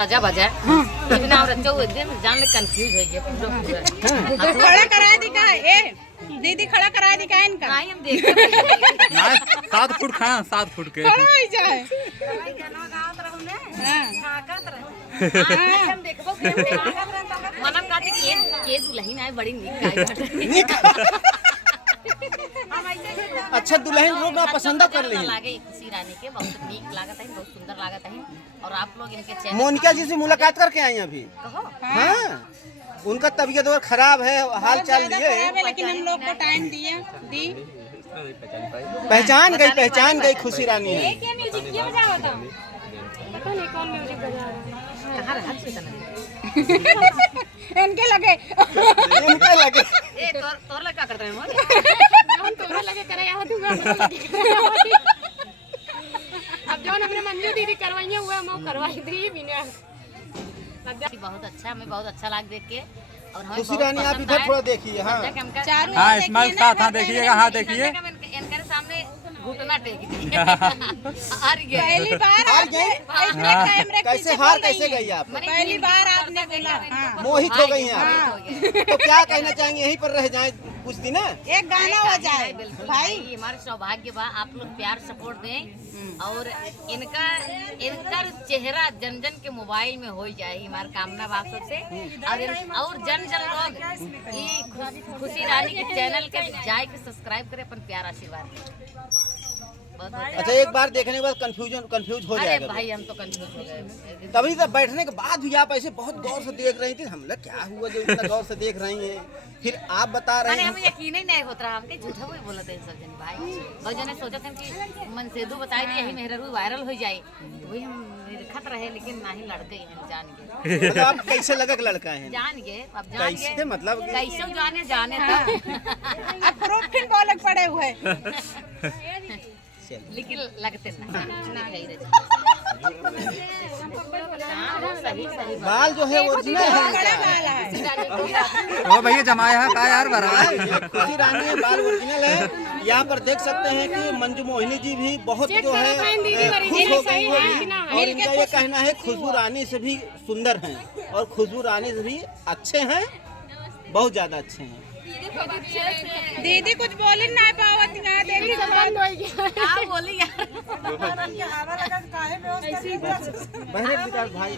बाजा बजा बिना और अच्छा हुए दिन जान ले कंफ्यूज हो गया पूरा पूरा। खड़ा करा दी का ए दीदी खड़ा करा दी का इनका नहीं हम देखते ना 7 फुट खड़ा 7 फुट के खड़ा हो जाए गाना गावत रहू ने हां ताकत रहे हम देखबो मनम काटे के दुल्हन आए बड़ी निक अच्छा दुल्हन लोग पसंद कर ली लागे खुशी रानी के बहुत नीक लागत है, बहुत सुंदर लागत है। और आप लोग इनके चैनल मोनिका जी से मुलाकात करके आई अभी। कहो हाँ उनका तबीयत और खराब है, हाल चाल लिए लेकिन हम लोग को टाइम दिया दी पहचान गई खुशी रानी है। कहां रहा छे तना इनके लगे ए तोर लगा कर रहे हो हम तोरा लगे करे यहाँ तू अब जो हमने मंजू दीदी करवाई हुआ हम करवाई दी बिना बहुत अच्छा, हमें बहुत अच्छा लग देख के। और हमें खुशी रानी आप इधर थोड़ा देखिए। हाँ हाँ स्माइल साथ हाँ देखिए हाँ देखिए इनके सामने घुटना टेक दी पहली बार हार गई कैसे हार कैसे गई आप? पहली बार आपने बोला हाँ मोहित हो गई हैं आप। तो क्या कहना चाहेंगे यहीं पर रह जाएं कुछ दिन? एक गाना हो जाए भाई हमारे सौभाग्य बा, आप लोग प्यार सपोर्ट दें और इनका चेहरा जन जन के मोबाइल में हो जाए हमारी कामना बात से। और जन लोग खुशी रानी के चैनल के जाए के सब्सक्राइब करें, अपन प्यार आशीर्वाद दें। अच्छा एक बार देखने के बाद कंफ्यूज हो जाएगा भाई हम तो कंफ्यूज हो गए। तभी तो बैठने के बाद भी आप ऐसे बहुत गौर से देख रही थी, हम लोग क्या हुआ जो इतना गौर से देख रही हैं, फिर आप बता रहे हैं। हमें यकीन ही नहीं होता, हम झूठा वो बोलते हैं सब जन भाई। और जने सोचा था कि मनसेदू बताई दी यही मेहरा वायरल हो जाए तो वही हम खत रहे, लेकिन नहीं लड़ गए हैं जान के। मतलब आप कैसे लगा कि लड़का है? जान गए अब जान कैसे गए मतलब कैसे जाने अब प्रूफ फिर बोलक पड़े हुए लेकिन लगते नहीं। बाल जो है ओरिजिनल है ओ भैया जमाया है का यार बराबर खुशी रानी है, बाल ओरिजिनल है। यहाँ पर देख सकते हैं कि मंजू मोहिनी जी भी बहुत जो है खुश हो गई हैं और इनका ये कहना है खुशबू रानी से भी सुंदर हैं और खुशबू रानी से भी अच्छे हैं, बहुत ज्यादा अच्छे हैं। दीदी कुछ बोल ना पावत देखी बंद हो गया क्या बोली यार बहने भाई